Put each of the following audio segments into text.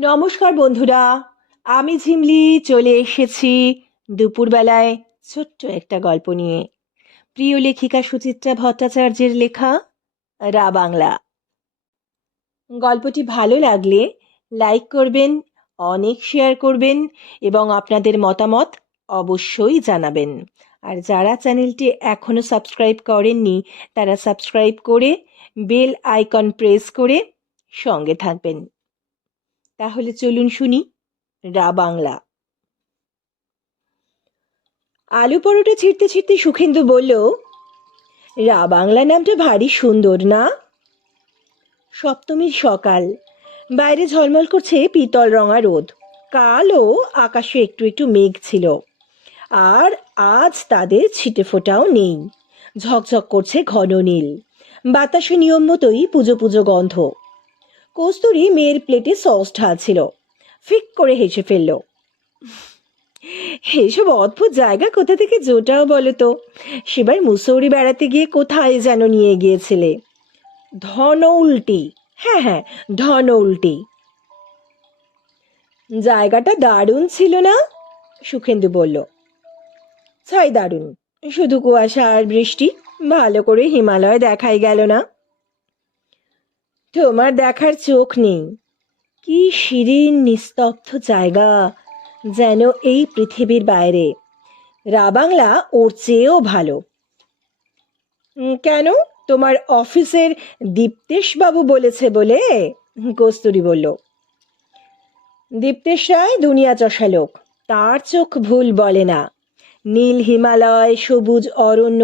নমস্কার বন্ধুরা, আমি ঝিমলি চলে এসেছি দুপুরবেলায় ছোট্ট একটা গল্প নিয়ে। প্রিয় লেখিকা সুচিত্রা ভট্টাচার্যের লেখা রা বাংলা। গল্পটি ভালো লাগলে লাইক করবেন, অনেক শেয়ার করবেন এবং আপনাদের মতামত অবশ্যই জানাবেন। আর যারা চ্যানেলটি এখনও সাবস্ক্রাইব করেননি তারা সাবস্ক্রাইব করে বেল আইকন প্রেস করে সঙ্গে থাকবেন। তাহলে চলুন শুনি রা বাংলা। আলু পরোটা ছিঁড়তে ছিঁড়তে সুখেন্দু বলল, রা বাংলা নামটা ভারী সুন্দর না? সপ্তমীর সকাল, বাইরে ঝলমল করছে পিতল রঙা রোদ, কালো আকাশে একটু একটু মেঘ ছিল। আর আজ তাদের ছিটে ফোটাও নেই, ঝকঝক করছে ঘন নীল। বাতাসে নিয়ম মতোই পুজো পুজো গন্ধ। কস্তুরী মেয়ের প্লেটে সস ঢালছিল, ফিক করে হেসে ফেলল। এসব অদ্ভুত জায়গা কোথা থেকে জোটাও বলো তো? সেবার মুসৌরি বেড়াতে গিয়ে কোথায় যেন নিয়ে গিয়েছিলে? ধনউল্টি। হ্যাঁ হ্যাঁ, ধনউল্টি। জায়গাটা দারুণ ছিল না? সুখেন্দু বলল। ছাই দারুণ, শুধু কুয়াশা আর বৃষ্টি, ভালো করে হিমালয় দেখাই গেল না। তোমার দেখার চোখ নেই। কি শিরিন নিস্তব্ধ জায়গা, যেন এই পৃথিবীর বাইরে। রা বাংলা ওর চেয়েও ভালো। কেন? তোমার অফিসের দীপ্তেশ বাবু বলেছে বলে? কস্তুরী বলল। দীপ্তেশ রায় দুনিয়া চষা লোক, তার চোখ ভুল বলে না। নীল হিমালয়, সবুজ অরণ্য,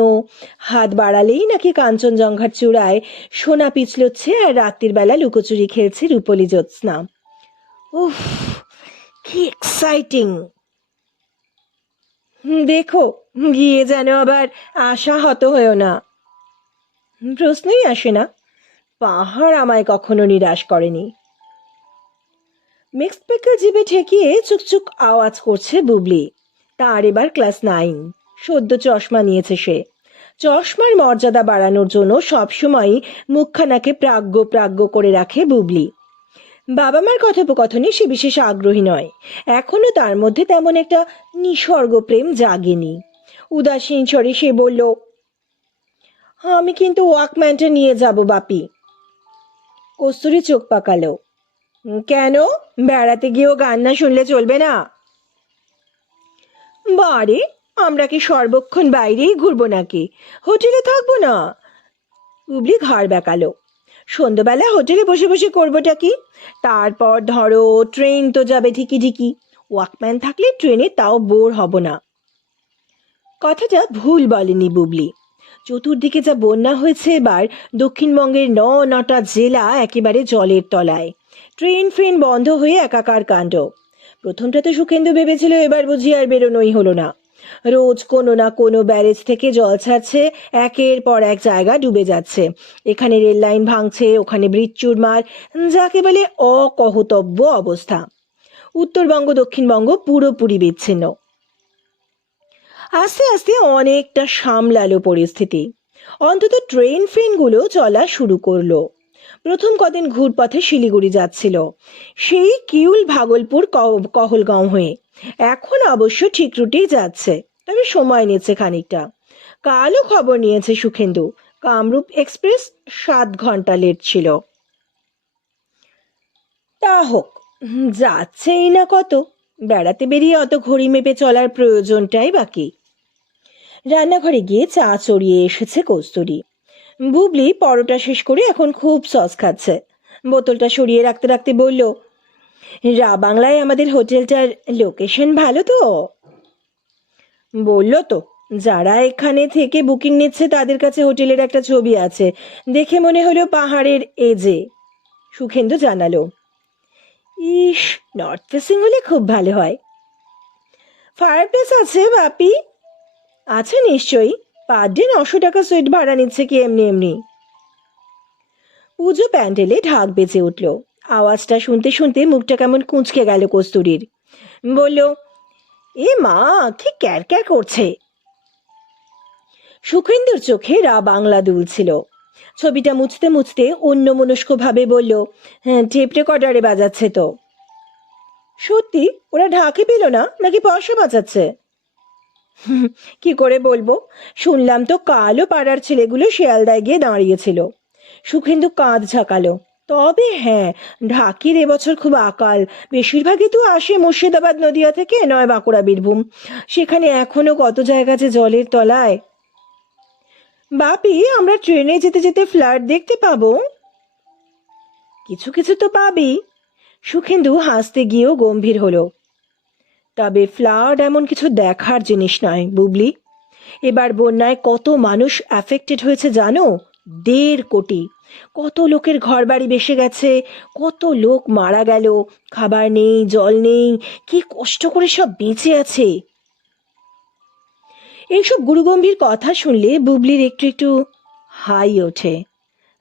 হাত বাড়ালেই নাকি কাঞ্চনজঙ্ঘার চূড়ায় সোনা পিছলচ্ছে আর রাত্রির বেলা লুকোচুরি খেলছে রূপলি জ্যোৎস্না। উফ, কি এক্সাইটিং! দেখো, গিয়ে যেন আবার আশাহত হয়েও না। প্রশ্নই আসে না, পাহাড় আমায় কখনো নিরাশ করেনি। মিক্সড পিকল জিভে ঠেকিয়ে চুকচুক আওয়াজ করছে বুবলি। তার এবার ক্লাস 9, সদ্য চশমা নিয়েছে সে। চশমার মর্যাদা বাড়ানোর জন্য সবসময় মুখখানাকে প্রাজ্ঞ প্রাজ্ঞ করে রাখে বুবলি। বাবা মার কথোপকথনে সে বিশেষ আগ্রহী নয়, এখনো তার মধ্যে তেমন একটা নিসর্গ প্রেম জাগেনি। উদাসীন স্বরে সে বলল, আমি কিন্তু ওয়াকম্যানটা নিয়ে যাব বাপি। কস্তুরী চোখ পাকালো। কেন? বেড়াতে গিয়েও গান না শুনলে চলবে না? বারে, আমরা কি সর্বক্ষণ বাইরেই ঘুরবো নাকি? হোটেলে থাকবো না? বুবলি ঘাড় বেঁকালো। সন্ধ্যাবেলা হোটেলে বসে বসে করবোটা কি? তারপর ধরো ট্রেন তো যাবে ঠিকই ঠিকই, ওয়াকম্যান থাকলে ট্রেনে তাও বোর হব না। কথাটা ভুল বলেনি বুবলি। চতুর্দিকে যা বন্যা হয়েছে এবার, দক্ষিণবঙ্গের 9টা জেলা একেবারে জলের তলায়। ট্রেন ফ্রেন বন্ধ হয়ে একাকার কাণ্ড। প্রথমটা তো সুখেন্দু ভেবেছিল এবার বুঝি আর বেরোনোই হলো না। রোজ কোনো না কোনো ব্যারেজ থেকে জল ছাড়ছে, একের পর এক জায়গা ডুবে যাচ্ছে। এখানে রেল লাইন ভাঙছে, ওখানে ব্রিজ চুরমার, যাকে বলে অকহতব্য অবস্থা। উত্তরবঙ্গ দক্ষিণবঙ্গ পুরোপুরি বিচ্ছিন্ন। আস্তে আস্তে অনেকটা সামলালো পরিস্থিতি। অন্তত ট্রেন ফ্রেনগুলো চলা শুরু করলো। প্রথম কদিন ঘুরপথে শিলিগুড়ি যাচ্ছিল, সেই কিউল ভাগলপুর কহলগাঁও হয়ে। এখন অবশ্য ঠিক রুটেই যাচ্ছে, তবে সময় নিচ্ছে খানিকটা। কালও খবর নিয়েছে সুখেন্দু, কামরূপ এক্সপ্রেস 7 ঘন্টা লেট ছিল। তা হোক, যাচ্ছেই না কত, বেড়াতে বেরিয়ে অত ঘড়ি মেপে চলার প্রয়োজনটাই বাকি। রান্নাঘরে গিয়ে চা চড়িয়ে এসেছে কস্তুরী। বুবলি পরোটা শেষ করে এখন খুব সস খাচ্ছে। বোতলটা সরিয়ে রাখতে রাখতে বলল, রা বাংলায় আমাদের হোটেলটার লোকেশন ভালো তো? বলল তো, যারা এখানে থেকে বুকিং নিচ্ছে তাদের কাছে হোটেলের একটা ছবি আছে, দেখে মনে হলো পাহাড়ের এজে। সুখেন্দু জানালো। ইস, নর্থ ফেসিং হলে খুব ভালো হয়। ফায়ারপ্লেস আছে বাপি? আছে নিশ্চয়ই, পার ডে 900 টাকা সুইট ভাড়া নিচ্ছে কি এমনি এমনি। পুজো প্যান্ডেলে ঢাক বেজে উঠল। আওয়াজটা শুনতে শুনতে মুখটা কেমন কুঁচকে গেল কস্তুরীর। বলল, এ মা, কি ক্যার ক্যার করছে। সুখেন্দুর চোখে রা বাংলা দুলছিল। ছবিটা মুছতে মুছতে অন্যমনস্ক ভাবে বলল, হ্যাঁ, টেপ রেকর্ডারে বাজাচ্ছে তো। সত্যি ওরা ঢাকি পেল না নাকি পয়সা বাঁচাচ্ছে? কি করে বলবো, শুনলাম তো কালও পাড়ার ছেলেগুলো শিয়ালদায় গিয়ে দাঁড়িয়েছিল। সুখেন্দু কাঁধ ঝাঁকালো। তবে হ্যাঁ, ঢাকির এবছর খুব আকাল। বেশিরভাগই তো আসে মুর্শিদাবাদ নদিয়া থেকে, নয় বাঁকুড়া বীরভূম। সেখানে এখনো কত জায়গা যে জলের তলায়। বাপি, আমরা ট্রেনে যেতে যেতে ফ্ল্যাট দেখতে পাবো? কিছু কিছু তো পাবি। সুখেন্দু হাসতে গিয়েও গম্ভীর হলো। তবে ফ্লাড এমন কিছু দেখার জিনিস নয় বুবলি। এবার বন্যায় কত মানুষ অ্যাফেক্টেড হয়েছে জানো? 1.5 কোটি। কত লোকের ঘর বাড়ি ভেসে গেছে, কত লোক মারা গেল, খাবার নেই, জল নেই, কি কষ্ট করে সব বেঁচে আছে। এইসব গুরুগম্ভীর কথা শুনলে বুবলির একটু একটু হাই ওঠে।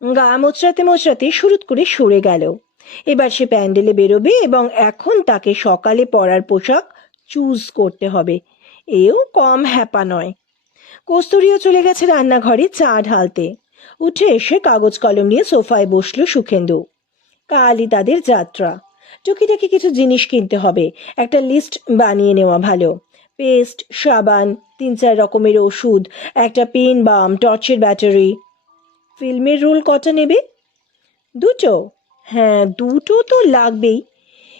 গা মোচড়াতে মোচড়াতে শুরুত করে সরে গেল। এবার সে প্যান্ডেলে বেরোবে এবং এখন তাকে সকালে পরার পোশাক চুজ করতে হবে। এও কম হ্যাপা নয়। কস্তুরীও চলে গেছে রান্নাঘরে চা ঢালতে। উঠে এসে কাগজ কলম নিয়ে সোফায় বসলো সুখেন্দু। কালই তাদের যাত্রা। টুকিটাকি কিছু জিনিস কিনতে হবে, একটা লিস্ট বানিয়ে নেওয়া ভালো। পেস্ট, সাবান, 3-4 রকমের ওষুধ, একটা পেন বাম, টর্চের ব্যাটারি। ফিল্মের রোল কটা নেবে? 2টো। হ্যাঁ, 2টো তো লাগবেই।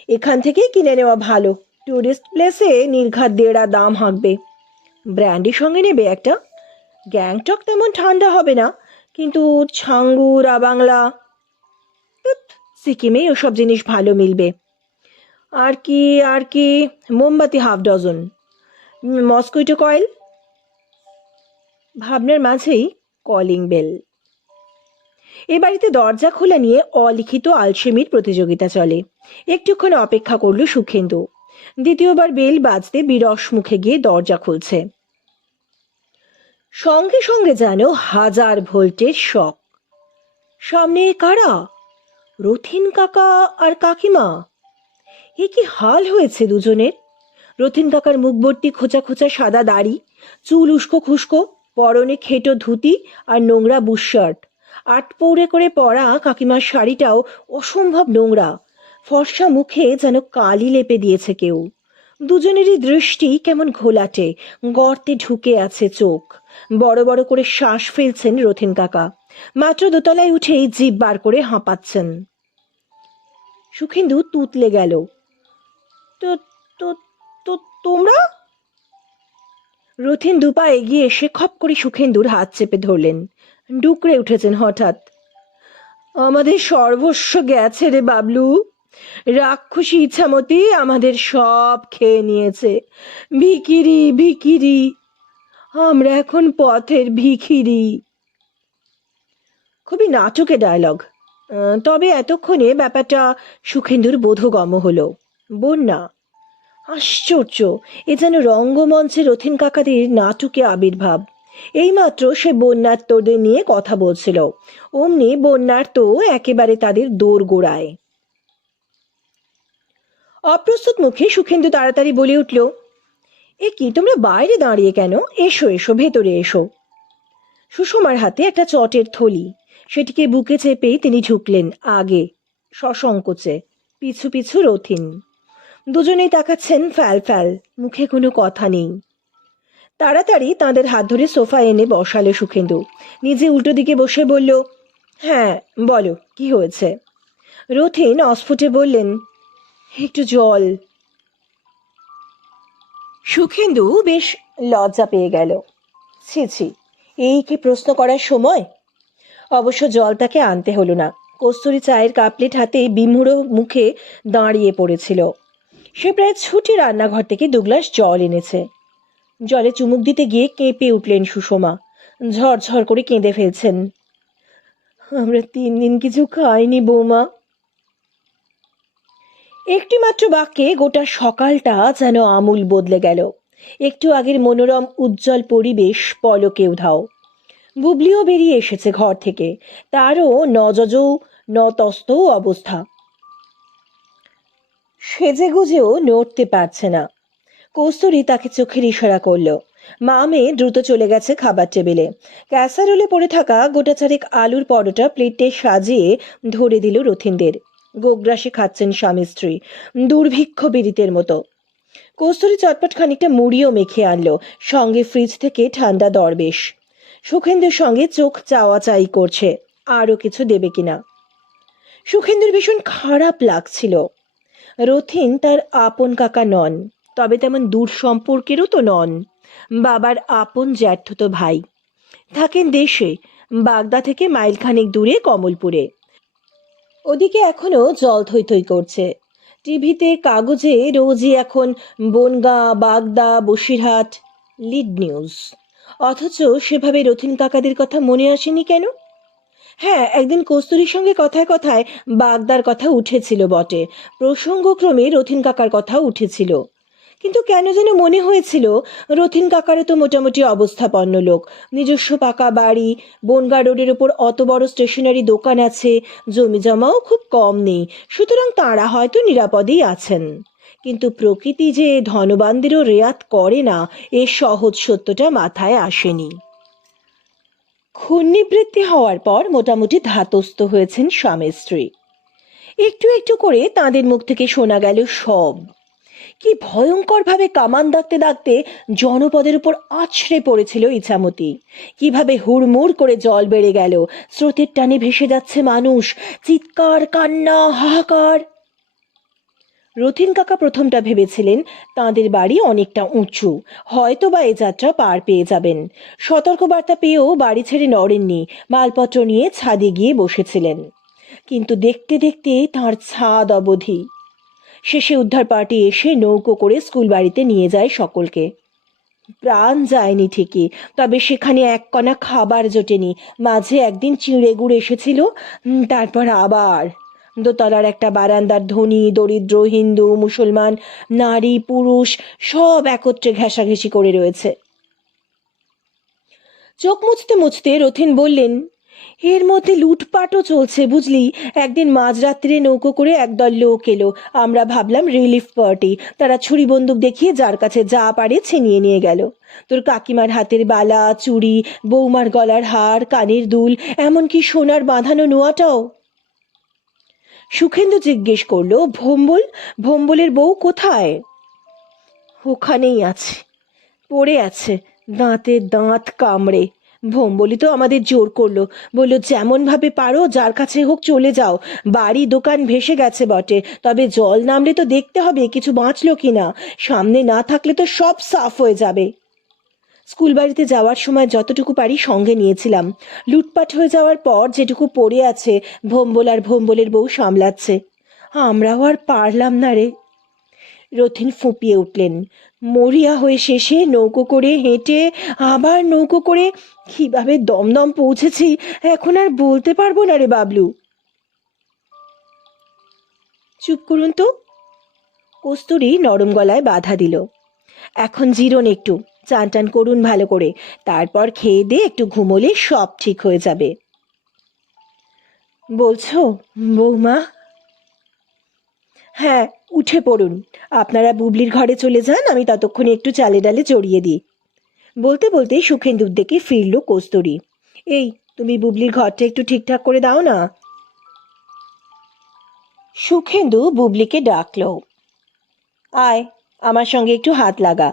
এখান থেকেই কিনে নেওয়া ভালো। টুরিস্ট প্লেসে নির্ঘাত দেড়া দাম হাঁকবে। ব্র্যান্ডি সঙ্গে নেবে একটা। গ্যাংটক তেমন ঠান্ডা হবে না, কিন্তু ছাঙ্গু, রাবাংলা, সিকিমে ওসব জিনিস ভালো মিলবে। আর কি আর কি, মোমবাতি 1/2 ডজন, মসকুইটো কয়েল। ভাবনার মাঝেই কলিং বেল। এ বাড়িতে দরজা খোলা নিয়ে অলিখিত আলসেমির প্রতিযোগিতা চলে। একটুক্ষণ অপেক্ষা করল সুখেন্দু। দ্বিতীয়বার বেল বাজতে বিরস মুখে গিয়ে দরজা খুলছে। সঙ্গে সঙ্গে যেন 1000 ভোল্টের শক। সামনে কারা? রথিন কাকা আর কাকিমা। এ কি হাল হয়েছে দুজনের! রথিন কাকার মুখ ভর্তি খোঁচা খোঁচা সাদা দাড়ি, চুল উস্কো খুস্কো, পরনে খেটো ধুতি আর নোংরা বুশশার্ট। আটপৌড়ে করে পরা কাকিমার শাড়িটাও অসম্ভব নোংরা। ফর্সা মুখে যেন কালি লেপে দিয়েছে কেউ। দুজনেরই দৃষ্টি কেমন ঘোলাটে, গর্তে ঢুকে আছে চোখ। বড় বড় করে শ্বাস ফেলছেন রথিন কাকা। মাত্র দোতলায় উঠেই জিভ বার করে হাঁপাচ্ছেন। সুখেন্দু তুতলে গেল। তো তো তো তোমরা? রথিন দুপা এগিয়ে এসে খপ করে সুখেন্দুর হাত চেপে ধরলেন। ডুকরে উঠেছেন হঠাৎ। আমাদের সর্বস্ব গেছে রে বাবলু। রাক্ষসী ইচ্ছামতি আমাদের সব খেয়ে নিয়েছে। ভিখিরি ভিখিরি, আমরা এখন পথের ভিখিরি। খুবই নাটকে ডায়লগ। তবে এতক্ষণে ব্যাপারটা সুখেন্দুর বোধগম্য হলো। বন্যা। আশ্চর্য, এ যেন রঙ্গমঞ্চে রথিন কাকাদের নাটকে আবির্ভাব। এইমাত্র সে বন্যার্তদের নিয়ে কথা বলছিল, অমনি বন্যার্ত একেবারে তাদের দোরগোড়ায়। অপ্রস্তুত মুখে সুখেন্দু তাড়াতাড়ি বলে উঠল, এ কি, তোমরা বাইরে দাঁড়িয়ে কেন? এসো এসো, ভেতরে এসো। সুষমার হাতে একটা চটের থলি। সেটিকে বুকে চেপেই তিনি ঝুঁকলেন আগে, সসংকোচে। পিছু পিছু রথিন। দুজনেই তাকাচ্ছেন ফ্যাল ফ্যাল, মুখে কোনো কথা নেই। তাড়াতাড়ি তাঁদের হাত ধরে সোফা এনে বসালো সুখেন্দু। নিজে উল্টো দিকে বসে বলল, হ্যাঁ বলো, কি হয়েছে? রথিন অস্ফুটে বললেন, একটু জল। সুখেন্দু বেশ লজ্জা পেয়ে গেল। ছি ছি, এই কি প্রশ্ন করার সময়? অবশ্য জল তাকে আনতে হলো না। কস্তুরী চায়ের কাপলেট হাতে বিমূঢ় মুখে দাঁড়িয়ে পড়েছিল। সে প্রায় ছুটে রান্নাঘর থেকে 2 গ্লাস জল এনেছে। জলে চুমুক দিতে গিয়ে কেঁপে উঠলেন সুষমা। ঝরঝর করে কেঁদে ফেলছেন। আমরা 3 দিন কিছু খাইনি বৌমা। একটি মাত্র বাক্যে গোটা সকালটা যেন আমূল বদলে গেল। একটু আগের মনোরম উজ্জ্বল পরিবেশ পলকে উধাও। বুবলিও বেরিয়ে এসেছে ঘর থেকে। তারও নজজৌ নতস্ত অবস্থা। সেজে গুজেও নড়তে পারছে না। কস্তুরী তাকে চোখের ইশারা করল। মা মেয়ে দ্রুত চলে গেছে খাবার টেবিলে। ক্যাসারোলে পড়ে থাকা গোটা 4 আলুর পরোটা প্লেটে সাজিয়ে ধরে দিল রথিনদের। গোগ্রাসে খাচ্ছেন স্বামী স্ত্রী, দুর্ভিক্ষ পীড়িতের মতো। কস্তুরী চটপট খানিকটা মুড়িও মেখে আনলো, সঙ্গে ফ্রিজ থেকে ঠান্ডা দরবেশ। সুখেন্দুর সঙ্গে চোখ চাওয়াচাই করছে, আরও কিছু দেবে কিনা। সুখেন্দুর ভীষণ খারাপ লাগছিল। রথিন তার আপন কাকা নন, তবে তেমন দূর সম্পর্কেরও তো নন। বাবার আপন জ্যাঠতো ভাই, থাকেন দেশে, বাগদা থেকে মাইলখানেক দূরে কমলপুরে। ওদিকে এখনো জল থই থই করছে। টিভিতে কাগজে রোজই এখন বনগাঁ, বাগদা, বসিরহাট লিড নিউজ। অথচ সেভাবে রথিন কাকাদের কথা মনে আসেনি কেন? হ্যাঁ, একদিন কস্তুরীর সঙ্গে কথায় কথায় বাগদার কথা উঠেছিল বটে, প্রসঙ্গক্রমে রথিন কাকার কথা উঠেছিল। কিন্তু কেন যেন মনে হয়েছিল রথিন কাকারও তো মোটামুটি অবস্থাপন্ন লোক, নিজস্ব পাকা বাড়ি, বনগাঁ রোডের ওপর অত বড় স্টেশনারি দোকান আছে, জমি জমাও খুব কম নেই, সুতরাং তাঁরা হয়তো নিরাপদেই আছেন। কিন্তু প্রকৃতি যে ধনবানদেরও রেয়াত করে না, এর সহজ সত্যটা মাথায় আসেনি। ঘূর্ণিবৃত্তি হওয়ার পর মোটামুটি ধাতস্থ হয়েছেন স্বামী স্ত্রী। একটু একটু করে তাঁদের মুখ থেকে শোনা গেল সব। কি ভয়ঙ্করভাবে কামান দাগতে দাগতে জনপদের উপর আছড়ে পড়েছিল ইছামতি, কিভাবে হুড়মুড় করে জল বেড়ে গেল, স্রোতের টানে ভেসে যাচ্ছে মানুষ, চিৎকার, কান্না, হাহাকার। রথিন কাকা প্রথমটা ভেবেছিলেন তাঁদের বাড়ি অনেকটা উঁচু, হয়তো বা এ যাত্রা পার পেয়ে যাবেন। সতর্কবার্তা পেয়েও বাড়ি ছেড়ে নড়েননি, মালপত্র নিয়ে ছাদে গিয়ে বসেছিলেন। কিন্তু দেখতে দেখতে তাঁর ছাদ অবধি। শেষে উদ্ধার পার্টি এসে নৌকো করে স্কুল বাড়িতে নিয়ে যায় সকলকে। প্রাণ যায়নি ঠিকই, তবে সেখানে এক কণা খাবার জোটেনি। মাঝে একদিন চিঁড়ে গুড় এসেছিল, তারপর আবার দোতলার একটা বারান্দার ধনী দরিদ্র, হিন্দু মুসলমান, নারী পুরুষ সব একত্রে ঘেঁষাঘেঁষি করে রয়েছে। চোখ মুছতে মুছতে রথিন বললেন, এর মধ্যে লুটপাটও চলছে বুঝলি। একদিন মাঝরাত্রে নৌকো করে একদল লোক এলো, আমরা ভাবলাম রিলিফ পার্টি। তারা ছুরি বন্দুক দেখিয়ে যার কাছে যা পারে ছিনিয়ে নিয়ে গেল। তোর কাকিমার হাতের বালা, চুড়ি, বৌমার গলার হার, কানের দুল, এমনকি সোনার বাঁধানো নোয়াটাও। সুখেন্দু জিজ্ঞেস করলো, ভোম্বল, ভোম্বলের বউ কোথায়? ওখানেই আছে, পড়ে আছে, দাঁতে দাঁত কামড়ে। ভোম্বলি তো আমাদের জোর করলো, বললো যেমন ভাবে পারো যার কাছে হোক চলে যাও। বাড়ি দোকান ভেসে গেছে বটে, তবে জল নামলে তো দেখতে হবে কিছু বাঁচলো কিনা, সামনে না থাকলে তো সব সাফ হয়ে যাবে। স্কুল বাড়িতে যাওয়ার সময় যতটুকু পারি সঙ্গে নিয়েছিলাম, লুটপাট হয়ে যাওয়ার পর যেটুকু পড়ে আছে ভোম্বল আর ভোম্বলের বউ সামলাচ্ছে। আমরাও আর পারলাম না রে। রথিন ফুঁপিয়ে উঠলেন। মরিয়া হয়ে শেষে নৌকো করে হেঁটে আবার নৌকো করে কিভাবে দমদম পৌঁছেছি এখন আর বলতে পারবো না রে বাবলু। চুপ করুন তো। কস্তুরী নরম গলায় বাধা দিল। এখন জিরোন একটু, চান টান করুন ভালো করে, তারপর খেয়ে দিয়ে একটু ঘুমোলে সব ঠিক হয়ে যাবে। বলছো বৌমা? হ্যাঁ, উঠে পড়ুন। আপনারা বুবলির ঘরে চলে যান, আমি ততক্ষণে একটু চালে ডালে জড়িয়ে দিই। বলতে বলতে সুখেন্দুর দিকে ফিরল কস্তুরী। এই, তুমি বুবলির ঘরটা একটু ঠিকঠাক করে দাও না। সুখেন্দু বুবলিকে ডাকলো, আয় আমার সঙ্গে একটু হাত লাগা।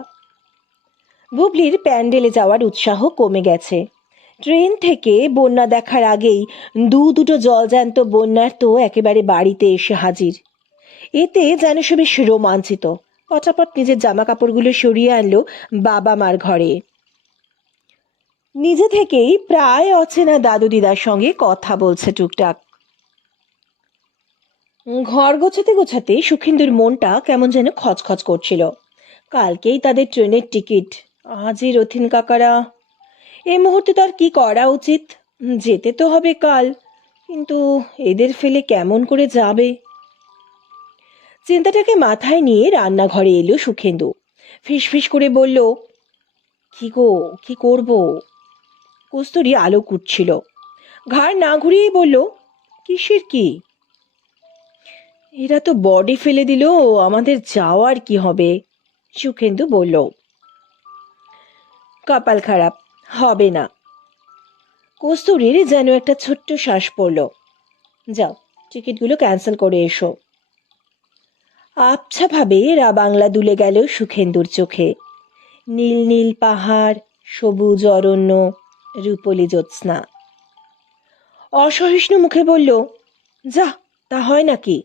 বুবলির প্যান্ডেলে যাওয়ার উৎসাহ কমে গেছে। ট্রেন থেকে বন্যা দেখার আগেই দুটো জলজ্যান্ত বন্যার তো একেবারে বাড়িতে এসে হাজির। এতে যেন সে বেশ রোমাঞ্চিত। পটাপট নিজের জামা কাপড়গুলো সরিয়ে আনলো বাবা মার ঘরে। নিজে থেকেই প্রায় অচেনা দাদু দিদার সঙ্গে কথা বলছে টুকটাক। ঘর গোছাতে গোছাতে সুখেন্দুর মনটা কেমন যেন খচখচ করছিল। কালকেই তাদের ট্রেনের টিকিট, আজই রথিন কাকারা। এই মুহূর্তে তার কি করা উচিত? যেতে তো হবে কাল, কিন্তু এদের ফেলে কেমন করে যাবে? চিন্তাটাকে মাথায় নিয়ে রান্নাঘরে এলো সুখেন্দু। ফিসফিস করে বলল, কি গো, কি করব? কস্তুরী আলো কুটছিল, ঘাড় না ঘুরিয়েই বলল, কিসের কি? এরা তো বডি ফেলে দিল, আমাদের যাওয়ার কি হবে? সুখেন্দু বলল, কপাল খারাপ, হবে না। কস্তুরীর যেন একটা ছোট্ট শ্বাস পড়ল। যাও, টিকিটগুলো ক্যান্সেল করে এসো। আবছা ভাবে বাংলা দুলে গেল সুখেন্দুর চোখে। নীল নীল পাহাড়, সবুজ অরণ্য, রূপলি জ্যোৎস্না। অসহিষ্ণু মুখে বলল, যা, তা হয় নাকি?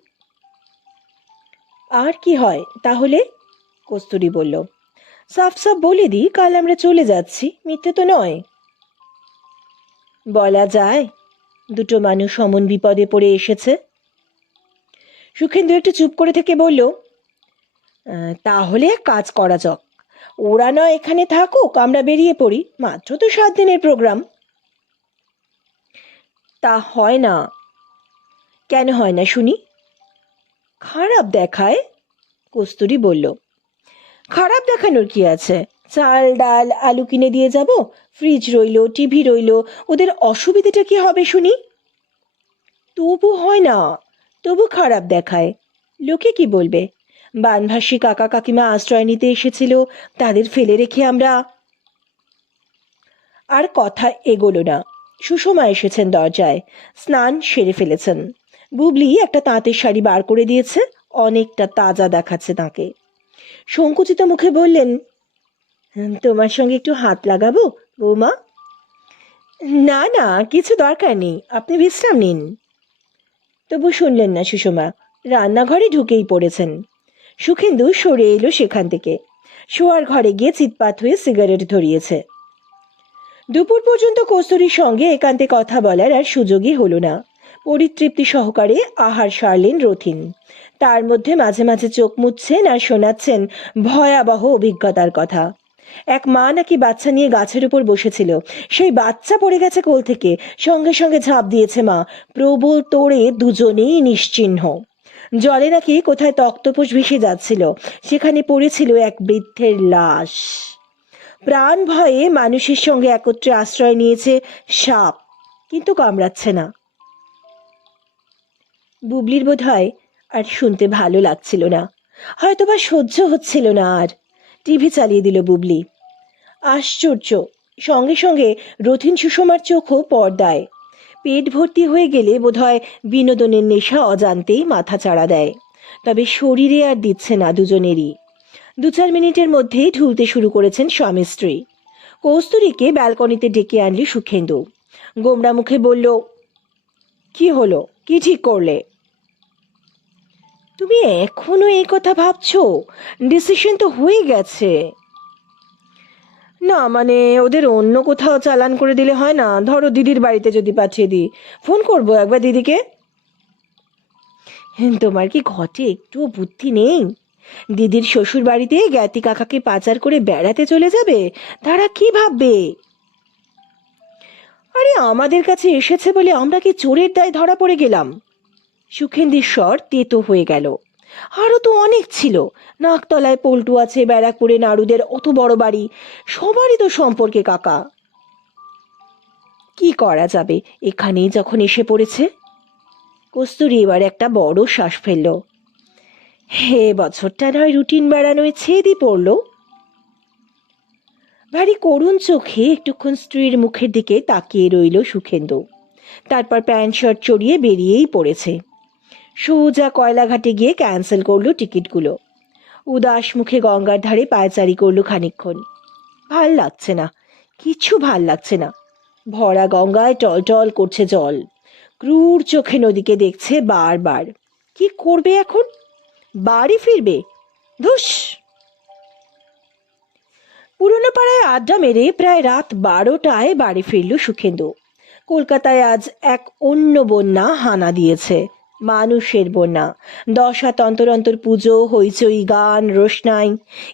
আর কি হয় তাহলে? কস্তুরী বলল, সাফ সাফ বলে দিই কাল আমরা চলে যাচ্ছি, মিথ্যে তো নয়। বলা যায় দুটো মানুষ অমন বিপদে পড়ে এসেছে। সুখেন্দু একটু চুপ করে থেকে বলল, তাহলে এক কাজ করা যাক, ওরা নয় এখানে থাকুক, আমরা বেরিয়ে পড়ি, মাত্র তো 7 দিনের প্রোগ্রাম। তা হয় না। কেন হয় না শুনি? খারাপ দেখায়, কস্তুরী বলল। খারাপ দেখানোর কি আছে? চাল ডাল আলু কিনে দিয়ে যাব, ফ্রিজ রইল, টিভি রইল, ওদের অসুবিধাটা কি হবে শুনি? তবু হয় না, তবু খারাপ দেখায়। লোকে কি বলবে? বানভাসী কাকা কাকিমা আশ্রয় নিতে এসেছিল, তাদের ফেলে রেখে আমরা। আর কথা এগোলো না। সুষমা এসেছেন দরজায়, স্নান সেরে ফেলেছেন। বুবলি একটা তাঁতের শাড়ি বার করে দিয়েছে, অনেকটা তাজা দেখাচ্ছে তাকে। সংকুচিত মুখে বললেন, তোমার সঙ্গে একটু হাত লাগাবো বৌমা? না না, কিছু দরকার নেই, আপনি বিশ্রাম নিন। তবু শুনলেন না সুষমা, রান্নাঘরে ঢুকেই পড়েছেন। সুখেন্দু সরে এলো সেখান থেকে, শোয়ার ঘরে গিয়ে চিৎপাত হয়ে সিগারেট ধরিয়েছে। দুপুর পর্যন্ত কস্তুরীর সঙ্গে একান্তে কথা বলার আর সুযোগই হলো না। পরিতৃপ্তি সহকারে আহার সারলেন রথিন। তার মধ্যে মাঝে মাঝে চোখ মুছছেন আর শোনাচ্ছেন ভয়াবহ অভিজ্ঞতার কথা। এক মা নাকি বাচ্চা নিয়ে গাছের উপর বসেছিল, সেই বাচ্চা পড়ে গেছে কোল থেকে, সঙ্গে সঙ্গে ঝাঁপ দিয়েছে মা, প্রবল তোড়ে দুজনেই নিশ্চিহ্ন। জলে নাকি কোথায় তক্তপোষ ভেসে যাচ্ছিল, সেখানে পড়েছিল এক বৃদ্ধের লাশ। প্রাণ ভয়ে মানুষের সঙ্গে একত্রে আশ্রয় নিয়েছে সাপ, কিন্তু কামড়াচ্ছে না। বুবলির বোধ হয় আর শুনতে ভালো লাগছিল না, হয়তোবা সহ্য হচ্ছিল না আর। টিভি চালিয়ে দিল বুবলি। আশ্চর্য, সঙ্গে সঙ্গে রথিন সুষমার চোখও পর্দায়। পেট ভর্তি হয়ে গেলে বোধহয় বিনোদনের নেশা অজান্তেই মাথা চাড়া দেয়, তবে শরীরে আর দিচ্ছে না দুজনেরই। 2-4 মিনিটের মধ্যেই ঢুলতে শুরু করেছেন স্বামী স্ত্রী। কস্তুরীকে ব্যালকনিতে ডেকে আনলি সুখেন্দু। গোমরা মুখে বলল, কি হলো, কি ঠিক করলে? তুমি এখনো এই কথা ভাবছো? ডিসিশন তো হয়ে গেছে। না মানে, ওদের অন্য কোথাও চালান করে দিলে হয় না? ধরো দিদির বাড়িতে যদি পাঠিয়ে দিই, ফোন করবো একবার দিদিকে। তোমার কি ঘটে একটুও বুদ্ধি নেই? দিদির শ্বশুর বাড়িতে জ্ঞাতি কাকাকে পাচার করে বেড়াতে চলে যাবে, তারা কি ভাববে? আরে আমাদের কাছে এসেছে বলে আমরা কি চোরের দায় ধরা পড়ে গেলাম? সুখেন্দির স্বর তেতো হয়ে গেল। আরো তো অনেক ছিল, নাকতলায় পল্টু আছে, ব্যারাকপুরে নাড়ুদের অত বড় বাড়ি, সবারই তো সম্পর্কে কাকা। কি করা যাবে, এখানেই যখন এসে পড়েছে। কস্তুরী এবার একটা বড় শ্বাস ফেলল। হে বছরটা নয় রুটিন বেড়ানোয় ছেদই পড়ল। ভারী করুণ চোখে একটুক্ষণ স্ত্রীর মুখের দিকে তাকিয়ে রইল সুখেন্দু, তারপর প্যান্ট শার্ট চড়িয়ে বেরিয়েই পড়েছে। সোজা কয়লাঘাটে গিয়ে ক্যান্সেল করলো টিকিটগুলো। উদাস মুখে গঙ্গার ধারে পায়চারি করলো খানিকক্ষণ। ভাল লাগছে না, কিছু ভাল লাগছে না। ভরা গঙ্গায় টলটল করছে জল, ক্রূর চোখে নদীকে দেখছে বারবার। কি করবে এখন? বাড়ি ফিরবে? ধুস। পুরনো পাড়ায় আড্ডা মেরে প্রায় রাত 12টায় বাড়ি ফিরল সুখেন্দু। কলকাতায় আজ এক অন্য বন্যা হানা দিয়েছে, মানুষের বন্যা। 10 হাত অন্তর অন্তর পুজো, হইচই, গান, রোশনাই।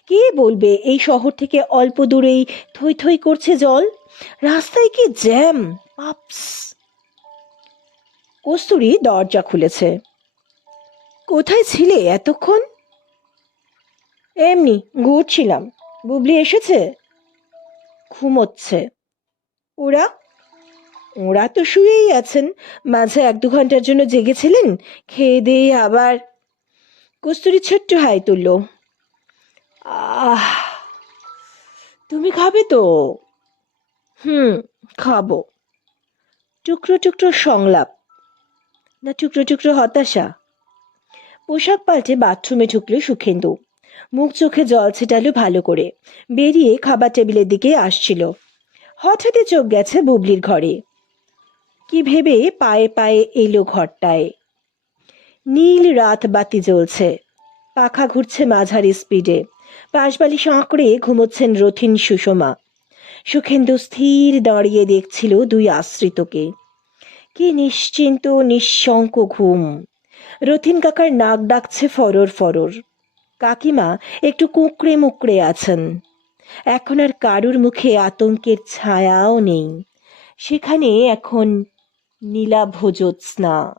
কে বলবে এই শহর থেকে অল্প দূরেই থই থই করছে জল, রাস্তায় কি জ্যাম, পাপস। কস্তুরী দরজা খুলেছে। কোথায় ছিলে এতক্ষণ? এমনি ঘুরছিলাম। বুবলি এসেছে? ঘুমোচ্ছে। ওরা? ওরা তো শুয়েই আছেন, মাঝে 1-2 ঘন্টার জন্য জেগেছিলেন, খেয়ে দিয়ে আবার। কস্তুরী ছোট্ট হাই তুলল। আহ, তুমি খাবে তো? খাবো। টুকরো টুকরো সংলাপ। না টুকরো টুকরো হতাশা? পোশাক পাল্টে বাথরুমে ঢুকলো সুখেন্দু। মুখ চোখে জল ছেটালো ভালো করে, বেরিয়ে খাবার টেবিলের দিকে আসছিল। হঠাৎই চোখ গেছে বুবলির ঘরে। কি ভেবে পায়ে পায়ে এলো ঘরটায়। নীল রাত বাতি জ্বলছে, পাখা ঘুরছে মাঝারি স্পিডে, পাশবালিশ আঁকড়ে ঘুমোচ্ছেন রথিন সুষমা। সুখেন্দু স্থির দাঁড়িয়ে দেখছিল দুই আশ্রিতকে। কি নিশ্চিন্ত নিঃশঙ্ক ঘুম। রথিন কাকার নাক ডাকছে ফরর ফরর। কাকিমা একটু কুঁকড়ে মুকড়ে আছেন। এখন আর কারুর মুখে আতঙ্কের ছায়াও নেই। সেখানে এখন নীলাভ জ্যোৎস্না।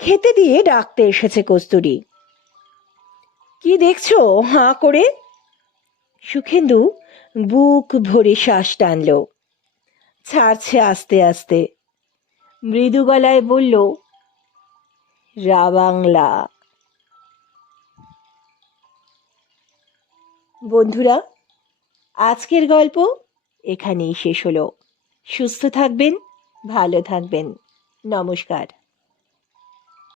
খেতে দিয়ে ডাকতে এসেছে কস্তুরী। কি দেখছো হাঁ করে? সুখেন্দু বুক ভরে শ্বাস টানল, ছাড়ছে আস্তে আস্তে। মৃদু গলায় বলল, রা বাংলা। বন্ধুরা, আজকের গল্প এখানেই শেষ হলো। সুস্থ থাকবেন, ভালো থাকবেন। নমস্কার।